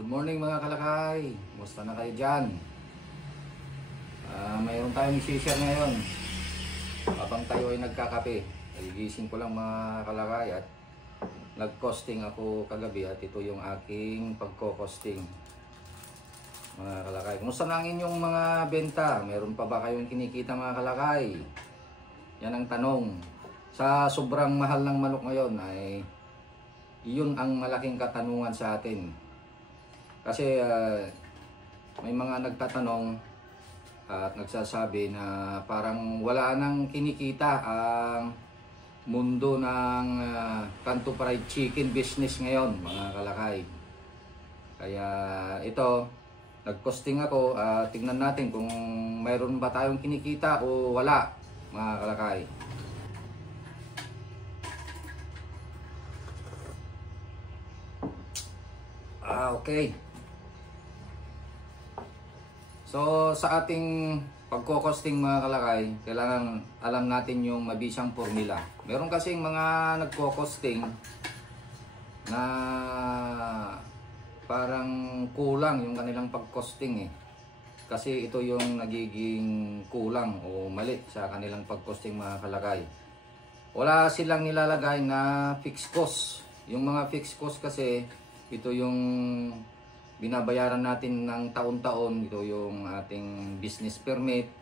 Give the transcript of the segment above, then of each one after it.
Good morning mga kalakay. Musta na kayo dyan? Mayroon tayong i-share ngayon. Habang tayo ay nagkakape. Nagigising ko lang mga kalakay at nag-costing ako kagabi at ito yung aking pagko-costing. Mga kalakay, kumusta na ang inyong mga benta? Meron pa ba kayong kinikita mga kalakay? Yan ang tanong. Sa sobrang mahal ng manok ngayon ay iyon ang malaking katanungan sa atin. Kasi may mga nagtatanong at nagsasabi na parang wala nang kinikita ang mundo ng Kanto Fried Chicken business ngayon mga kalakay. Kaya ito, nag-costing ako, tingnan natin kung mayroon ba tayong kinikita o wala mga kalakay. Okay. So sa ating pagko-costing mga kalakay, kailangan alam natin yung mabisang formula. Meron kasing mga nagko-costing na parang kulang yung kanilang pag-costing eh. Kasi ito yung nagiging kulang o mali sa kanilang pag-costing mga kalakay. Wala silang nilalagay na fixed cost. Yung mga fixed cost kasi ito yung binabayaran natin ng taon-taon. Ito yung ating business permit.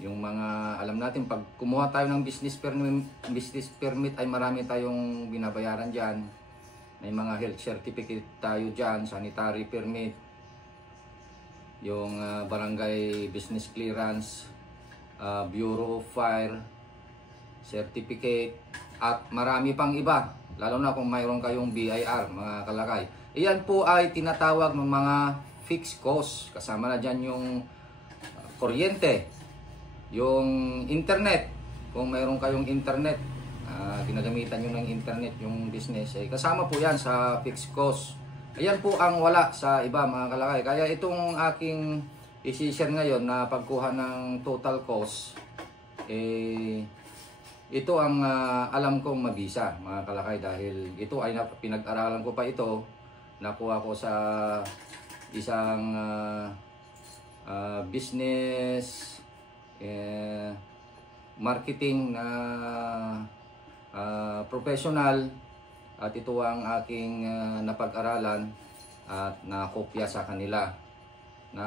Yung mga alam natin pag kumuha tayo ng business permit ay marami tayong binabayaran diyan. May mga health certificate tayo diyan, sanitary permit, yung barangay business clearance, Bureau of Fire certificate at marami pang iba. Lalo na kung mayroon kayong BIR mga kalakay. Iyan po ay tinatawag ng mga fixed cost. Kasama na dyan yung kuryente, yung internet. Kung mayroon kayong internet, ginagamitan nyo ng internet yung business, eh, kasama po yan sa fixed cost. Ayan po ang wala sa iba mga kalakay. Kaya itong aking isi-share ngayon na pagkuha ng total cost, ito ang alam kong mabisa mga kalakay dahil ito ay pinag-aralan ko pa ito. Nakuha ko sa isang business marketing na professional at ito ang aking napag-aralan at nakopya sa kanila na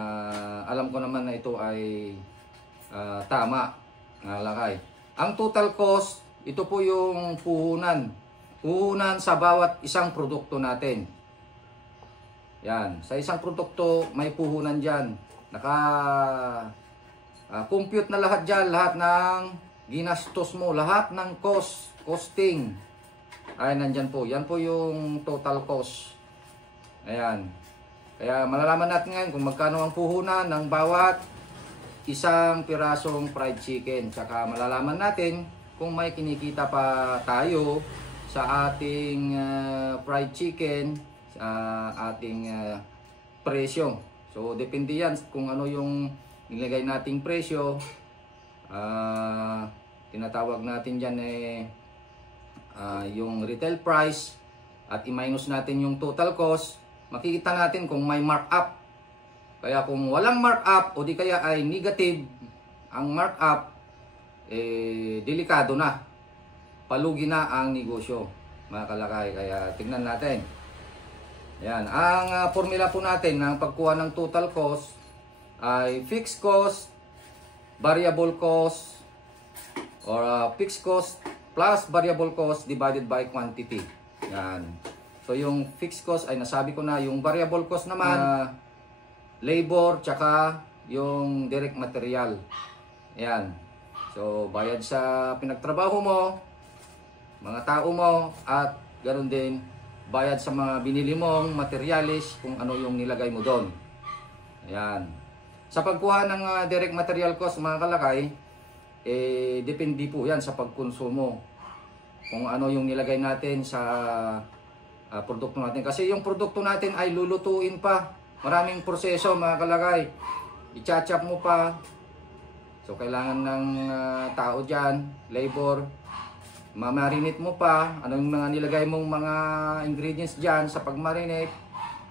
alam ko naman na ito ay tama mga kalakay. Ang total cost, ito po yung puhunan sa bawat isang produkto natin. Yan, sa isang produkto may puhunan dyan. Compute na lahat dyan, lahat ng ginastos mo, lahat ng costing. Ay, nandyan po. Yan po yung total cost. Ayan. Kaya malalaman natin ngayon kung magkano ang puhunan ng bawat isang pirasong fried chicken. Tsaka malalaman natin kung may kinikita pa tayo sa ating fried chicken, ating presyo. So depende yan kung ano yung nilagay nating presyo. Tinatawag natin dyan yung retail price at i-minus natin yung total cost. Makikita natin kung may markup. Kaya kung walang markup o di kaya ay negative ang markup, delikado na, palugi na ang negosyo mga kalakay. Kaya tingnan natin. Yan, ang formula po natin ng pagkuha ng total cost ay fixed cost, variable cost, or fixed cost plus variable cost divided by quantity. Yan. So yung fixed cost ay nasabi ko na, yung variable cost naman labor tsaka yung direct material. Yan. So bayad sa pinagtrabaho mo, mga tao mo, at ganoon din bayad sa mga binili mong materialis kung ano yung nilagay mo doon. Ayan. Sa pagkuha ng direct material cost mga kalakay, depende po yan sa pagkonsumo. Kung ano yung nilagay natin sa produkto natin. Kasi yung produkto natin ay lulutuin pa. Maraming proseso mga kalakay. I-chop mo pa. So kailangan ng tao dyan, labor. Mamarinate mo pa, anong mga nilagay mong mga ingredients dyan sa pagmarinate.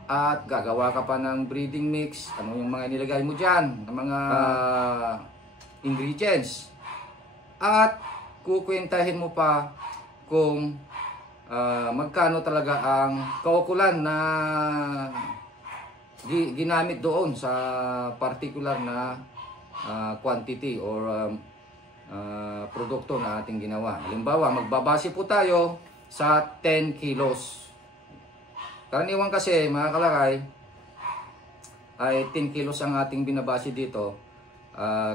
at gagawa ka pa ng breeding mix, ano yung mga nilagay mo dyan, ng mga ingredients. At kukwentahin mo pa kung magkano talaga ang kaukulan na ginamit doon sa particular na quantity or produkto na ating ginawa. Halimbawa, magbabase po tayo sa 10 kilos. Karaniwan kasi, mga kalakay, ay 10 kilos ang ating binabase dito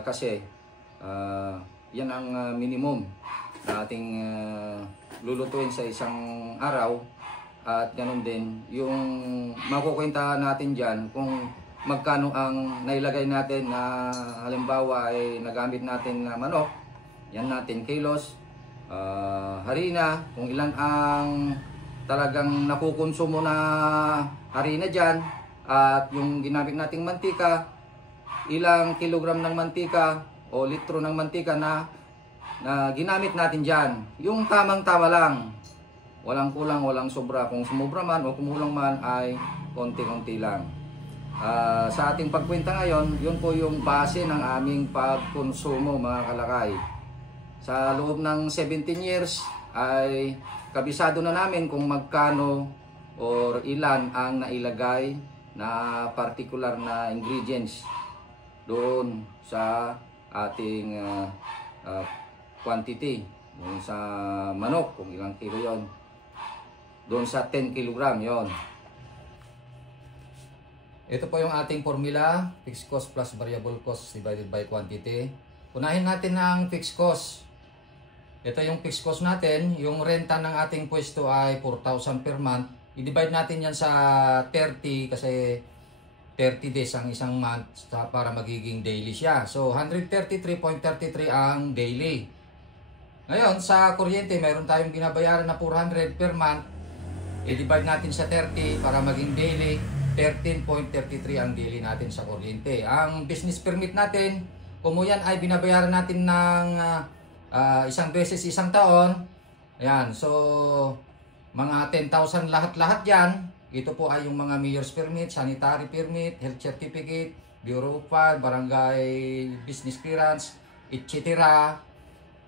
kasi yan ang minimum na ating lulutuin sa isang araw. At ganun din, yung makukwentahan natin dyan kung magkano ang nailagay natin na halimbawa ay nagamit natin na manok, yan natin kilos, harina, kung ilan ang talagang nakukonsumo na harina dyan, at yung ginamit nating mantika, ilang kilogram ng mantika o litro ng mantika na ginamit natin dyan. Yung tamang-tama lang, walang kulang, walang sobra. Kung sumobra man o kumulang man ay konti-konti lang. Sa ating pagkwenta ngayon, yun po yung base ng aming pagkonsumo, mga kalakay. Sa loob ng 17 years ay kabisado na namin kung magkano or ilan ang nailagay na particular na ingredients doon sa ating quantity. Doon sa manok, kung ilang kilo yon, doon sa 10 kilogram yon. Ito po yung ating formula, fixed cost plus variable cost divided by quantity. Unahin natin ang fixed cost. Ito yung fixed cost natin, yung renta ng ating pwesto ay 4,000 per month. I-divide natin yan sa 30 kasi 30 days ang isang month para magiging daily siya. So 133.33 ang daily. Ngayon sa kuryente mayroon tayong binabayaran na 400 per month. I-divide natin sa 30 para maging daily. 13.33 ang daily natin sa kuryente. Ang business permit natin, kung yan ay binabayaran natin ng isang beses isang taon, ayan, so mga 10,000 lahat-lahat yan. Ito po ay yung mga mayor's permit, sanitary permit, health certificate, bureau of fire, barangay business clearance, etc.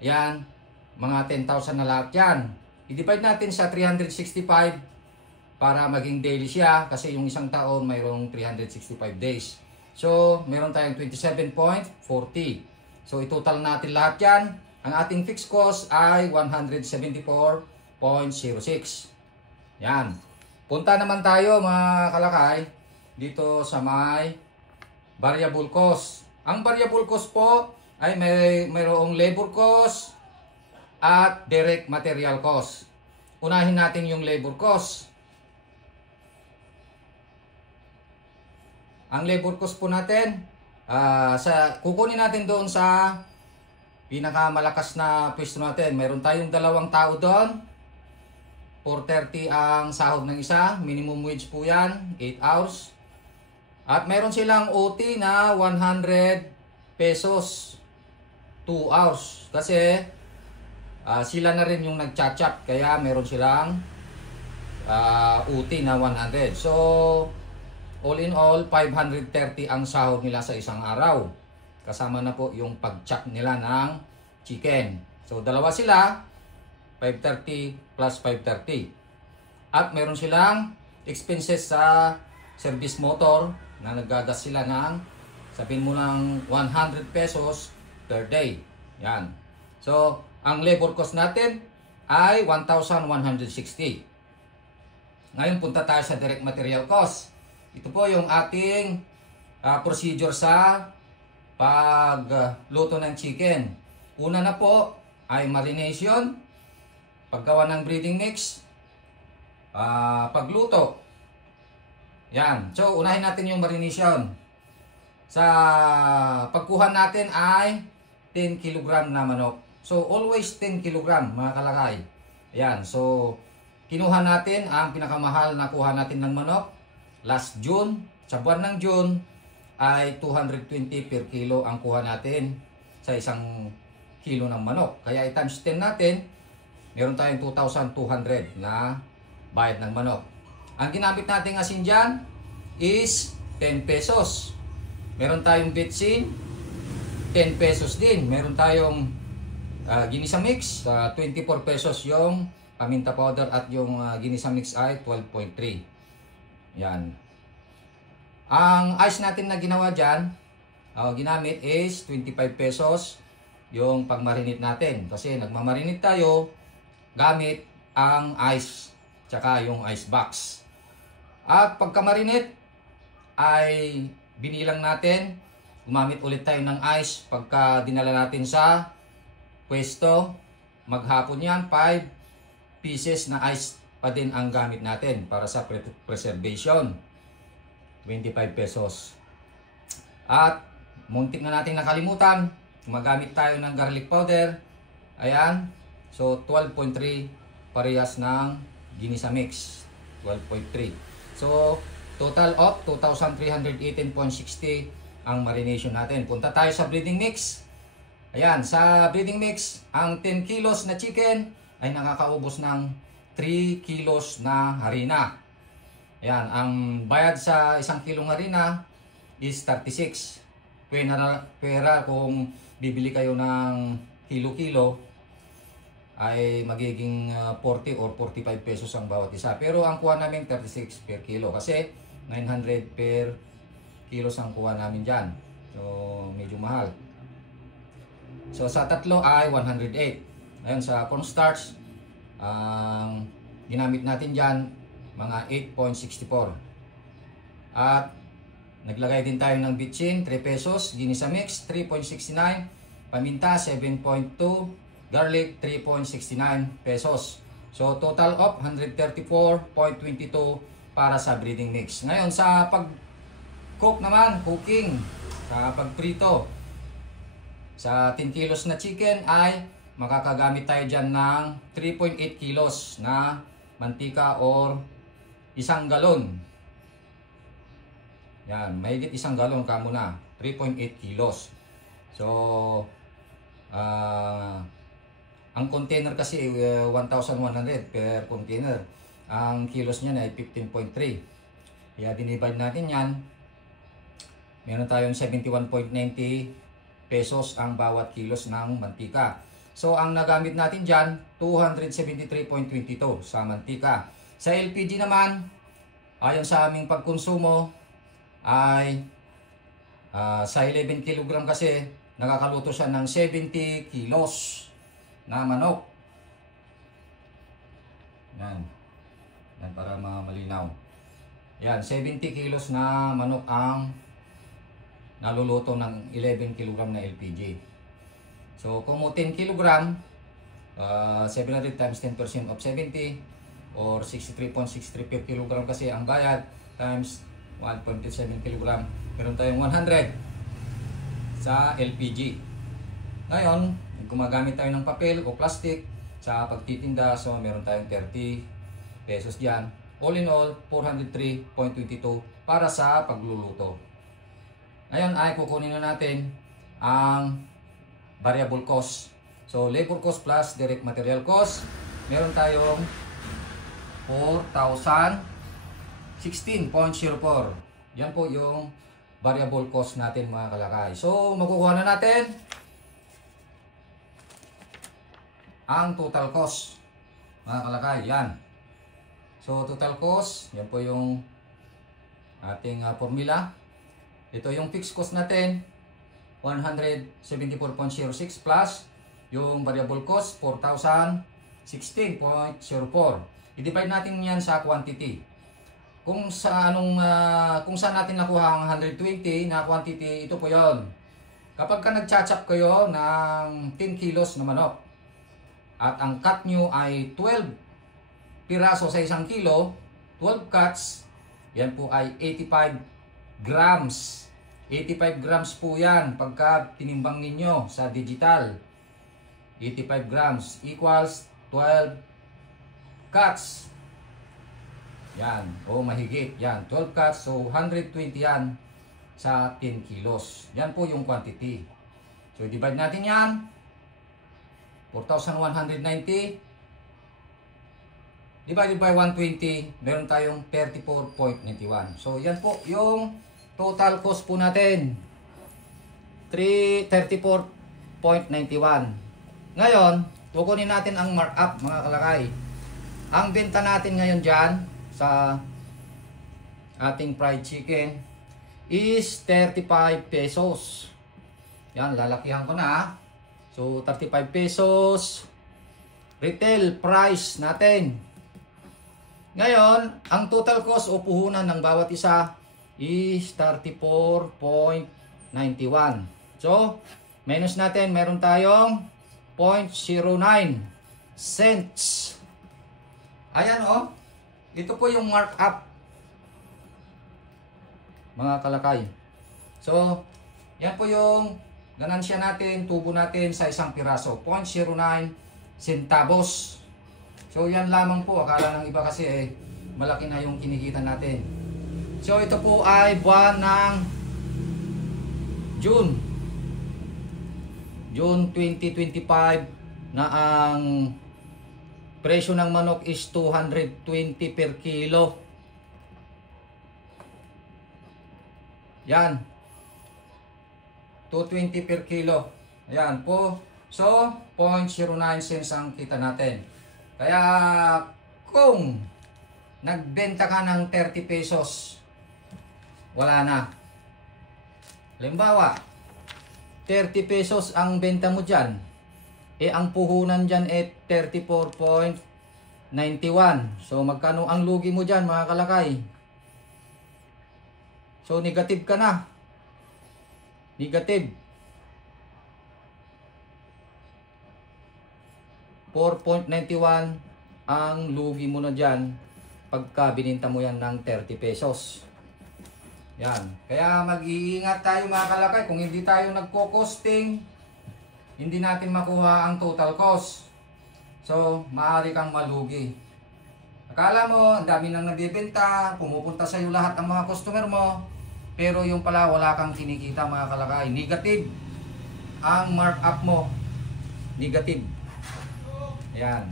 Yan, mga 10,000 na lahat yan. I-divide natin sa 365 para maging daily siya kasi yung isang taon mayroong 365 days. So, meron tayong 27.40. So, itotal natin lahat yan. Ang ating fixed cost ay 174.06. Yan. Punta naman tayo, mga kalakay, dito sa may variable cost. Ang variable cost po ay mayroong labor cost at direct material cost. Unahin natin yung labor cost. Ang labor cost po natin, kukunin natin doon sa pinakamalakas na pwesto natin. Meron tayong 2 tao doon. 430 ang sahod ng isa. Minimum wage po yan. 8 hours. At meron silang OT na 100 pesos. 2 hours. Kasi sila na rin yung nag-chat-chat. Kaya meron silang OT na 100. So, all in all, 530 ang sahod nila sa isang araw. Kasama na po yung pag-chop nila ng chicken. So, dalawa sila, 530 plus 530. At meron silang expenses sa service motor na naggagas sila ng, sabihin mo ng 100 pesos per day. Yan. So, ang labor cost natin ay 1,160. Ngayon, punta tayo sa direct material cost. Ito po yung ating procedure sa pagluto ng chicken. Una na po ay marination, paggawa ng breeding mix, pagluto. Yan. So, unahin natin yung marination. Sa pagkuha natin ay 10 kg na manok. So, always 10 kg, mga kalakay. Yan. So, kinuha natin ang pinakamahal na kuha natin ng manok. Last June, sa buwan ng June, ay 220 per kilo ang kuha natin sa isang kilo ng manok. Kaya i-times 10 natin, meron tayong 2,200 na bayad ng manok. Ang ginamit natin asin dyan is 10 pesos. Meron tayong betsin, 10 pesos din. Meron tayong ginisa mix, 24 pesos yung paminta powder at yung ginisa mix ay 12.3. Yan. Ang ice natin na ginawa dyan, ginamit is 25 pesos yung pagmarinate natin. Kasi nagmamarinate tayo gamit ang ice, tsaka yung ice box. At pagkamarinate ay binilang natin, gumamit ulit tayo ng ice pagka dinala natin sa pwesto. Maghapon yan, 5 pieces na ice pa din ang gamit natin para sa preservation. 25 pesos. At muntik na natin nakalimutan, magamit tayo ng garlic powder. Ayan. So 12.3 parehas ng ginisa mix. 12.3. So total of 2,318.60 ang marination natin. Punta tayo sa breading mix. Ayan, sa breading mix, ang 10 kilos na chicken ay nakakaubos ng 3 kilos na harina. Ayan, ang bayad sa 1 kilong harina is 36. Pera kung bibili kayo ng kilo-kilo ay magiging 40 or 45 pesos ang bawat isa. Pero ang kuha namin 36 per kilo kasi 900 per kilos ang kuha namin dyan. So medyo mahal. So sa tatlo ay 108. Ayun, sa cornstarch, ang ginamit natin dyan mga 8.64. At naglagay din tayo ng bitchin, 3 pesos, ginisa mix, 3.69, paminta, 7.2, garlic, 3.69 pesos. So total of 134.22 para sa breading mix. Ngayon sa pag-cook naman, cooking, sa pagprito, sa 10 kilos na chicken ay makakagamit tayo dyan ng 3.8 kilos na mantika or 1 galon. Yan, mahigit 1 galon ka muna, 3.8 kilos. So ang container kasi 1,100 per container. Ang kilos niya ay 15.3. Kaya dinivide natin yan. Meron tayong 71.90 pesos ang bawat kilos ng mantika. So ang nagamit natin dyan, 273.22 sa mantika. Sa LPG naman, ayon sa aming pagkonsumo, ay sa 11 kg kasi nakakaluto siya ng 70 kilos na manok. Yan. Yan para malinaw. Yan, 70 kilos na manok ang naluluto ng 11 kg na LPG. So kung 10 kg, 700 times 10% of 70 or 63.63 per kilogram kasi ang bayad times 1.7 kg. Meron tayong 100 sa LPG. Ngayon, gumagamit tayo ng papel o plastic sa pagtitinda. So meron tayong 30 pesos diyan. All in all, 403.22 para sa pagluluto. Ngayon ay kukunin na natin ang variable cost. So labor cost plus direct material cost. Meron tayong 4,016.04. Yan po yung variable cost natin mga kalakay. So makukuha na natin ang total cost mga kalakay. Yan. So total cost, yan po yung ating formula. Ito yung fixed cost natin, 174.06 plus yung variable cost, 4,016.04. I-divide natin yan sa quantity. Kung sa kung saan natin nakuha ang 120 na quantity, ito po 'yon. Kapag ka nagcha-chop kayo ng 10 kilos na manok at ang cut nyo ay 12 piraso sa 1 kilo, 12 cuts, yan po ay 85 grams. 85 grams po yan pagka tinimbang ninyo sa digital. 85 grams equals 12 cuts. Yan, o mahigit. Yan, 12 cuts. So 120 yan sa 10 kilos. Yan po yung quantity. So divide natin yan. 4,190 divided by 120, meron tayong 34.91. So yan po yung total cost po natin. 34.91. Ngayon, tukunin natin ang markup mga kalakay. Ang benta natin ngayon dyan sa ating fried chicken is 35 pesos. Yan, lalakihan ko na. So 35 pesos retail price natin. Ngayon, ang total cost o puhunan ng bawat isa is 34.91. So, minus natin, meron tayong 0.09 cents. Ayan oh. Ito po yung markup mga kalakay. So, yan po yung ganansya natin, tubo natin sa isang piraso. 0.09 centavos. So, yan lamang po. Akala ng iba kasi malaki na yung kinikita natin. So, ito po ay buwan ng June. June 2025 na ang presyo ng manok is 220 per kilo. Yan. 220 per kilo. Ayan po. So, 0.09 cents ang kita natin. Kaya, kung nagbenta ka ng 30 pesos, wala na. Halimbawa, 30 pesos ang benta mo dyan. Ang puhunan dyan 34.91. So, magkano ang lugi mo dyan mga kalakay? So, negative ka na. Negative. 4.91 ang lugi mo na dyan pagka bininta mo yan ng 30 pesos. Yan. Kaya mag-iingat tayo mga kalakay. Kung hindi tayo nagko-costing, hindi natin makuha ang total cost. So, maaari kang malugi. Akala mo, ang dami nang nagbibenta, pumupunta sa iyo lahat ng mga customer mo, pero yung pala wala kang kinikita mga kalakay. Negative ang markup mo. Negative. Yan.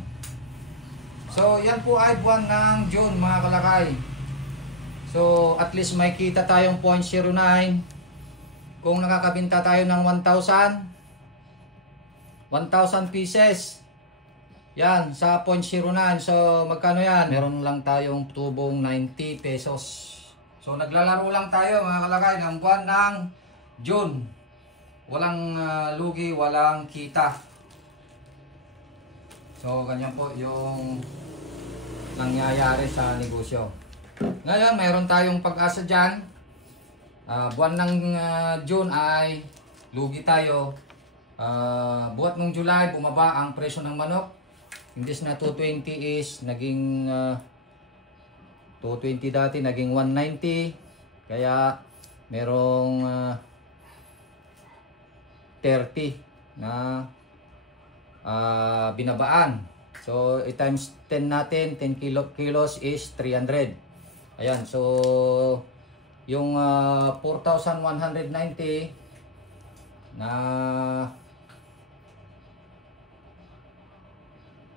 So, yan po ay buwan ng June mga kalakay. So, at least may kita tayong 0.09. Kung nakakabinta tayo ng 1,000 pieces. Yan, sa 0.09. So, magkano yan? Meron lang tayong tubong 90 pesos. So, naglalaro lang tayo mga kalakay ng buwan ng June. Walang lugi, walang kita. So, ganyan po yung nangyayari sa negosyo. Ngayon, mayroon tayong pag-asa dyan. Buwan ng June ay lugi tayo. Buwan ng July, bumaba ang presyo ng manok. Imbis na 220 is naging 220 dati, naging 190. Kaya merong 30 na binabaan. So, i-times 10 natin, 10 kilos is 300. Ayan, so yung 4,190 na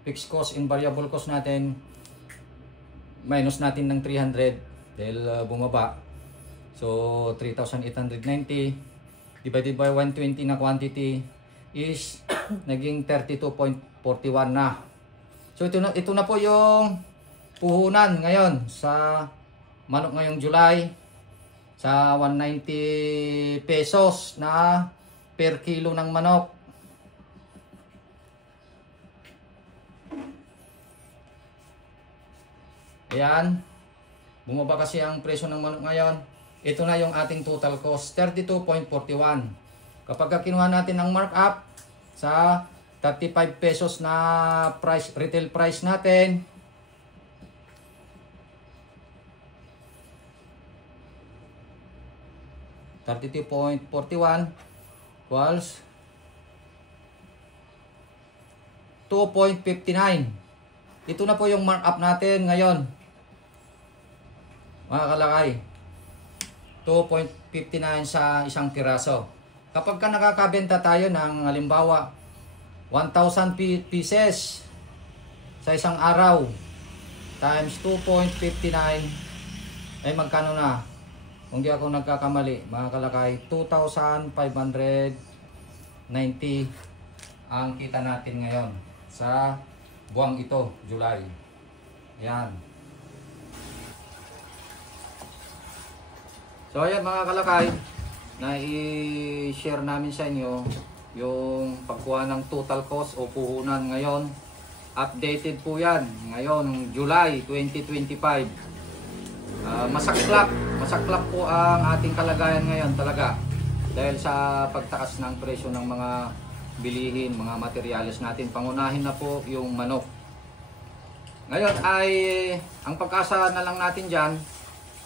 fixed cost and variable cost natin, minus natin ng 300 dahil bumaba. So, 3,890 divided by 120 na quantity is naging 32.41 na. So, ito na po yung puhunan ngayon sa manok ngayong July sa 190 pesos na per kilo ng manok. Ayan, bumaba kasi ang presyo ng manok ngayon. Ito na yung ating total cost, 32.41. Kapag kinuha natin ang markup sa 35 pesos na price, retail price natin, $32.41 equals 2.59. Ito na po yung markup natin ngayon, mga kalakay. 2.59 sa isang piraso. Kapag ka nakakabenta tayo ng halimbawa 1,000 pieces sa isang araw, times 2.59 ay magkano na? Kung di ako nagkakamali, mga kalakay, 2,590 ang kita natin ngayon sa buwang ito, July. Yan. So ayan mga kalakay, na i-share namin sa inyo yung pagkuha ng total cost o puhunan ngayon. Updated po yan ngayon, July 2025. Masaklap po ang ating kalagayan ngayon talaga dahil sa pagtaas ng presyo ng mga bilihin, mga materyales natin. Pangunahin na po yung manok. Ngayon ay ang pag-asa na lang natin dyan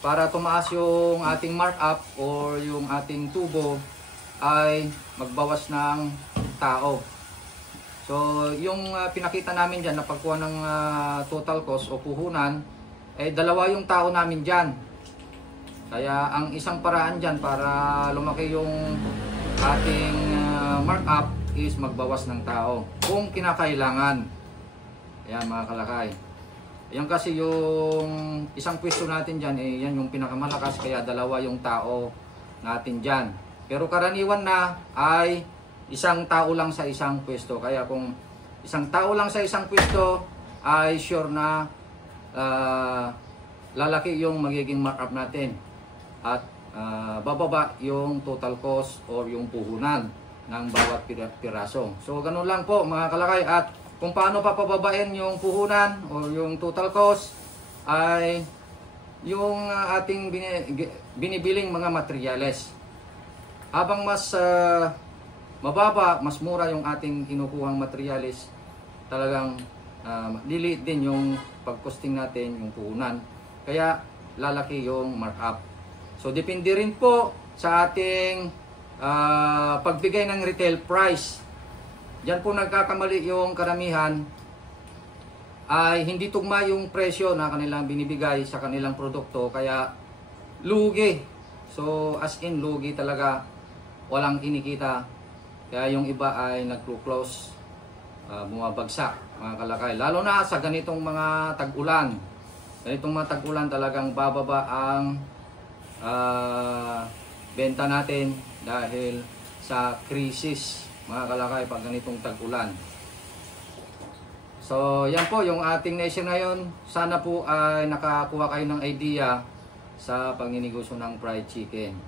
para tumaas yung ating markup or yung ating tubo ay magbawas ng tao. So yung pinakita namin dyan na pagkuha ng total cost o puhunan, eh dalawa yung tao namin dyan. Kaya ang isang paraan dyan para lumaki yung ating markup is magbawas ng tao kung kinakailangan. Ayan mga kalakay. Yan kasi yung isang pwesto natin dyan, eh yan yung pinakamalakas, kaya dalawa yung tao natin dyan. Pero karaniwan na ay isang tao lang sa isang pwesto. Kaya kung isang tao lang sa isang pwesto ay sure na lalaki yung magiging markup natin at bababa yung total cost or yung puhunan ng bawat piraso. So ganun lang po mga kalakay, at kung paano papababain yung puhunan o yung total cost ay yung ating binibiling mga materyales. Habang mas mababa, mas mura yung ating kinukuhang materyales, talagang liliit din yung pag-costing natin, yung puhunan. Kaya lalaki yung markup. So depende rin po sa ating pagbigay ng retail price. Diyan po nagkakamali yung karamihan, ay hindi tugma yung presyo na kanilang binibigay sa kanilang produkto, kaya lugi. So as in lugi talaga, walang kinikita. Kaya yung iba ay nagclose, bumabagsak mga kalakay. Lalo na sa ganitong mga tag-ulan. Ganitong mga tag-ulan talagang bababa ang benta natin dahil sa krisis mga kalakay pag ganitong tag-ulan. So yan po yung ating nation ngayon. Sana po ay nakakuha kayo ng idea sa pagninegosyo ng fried chicken.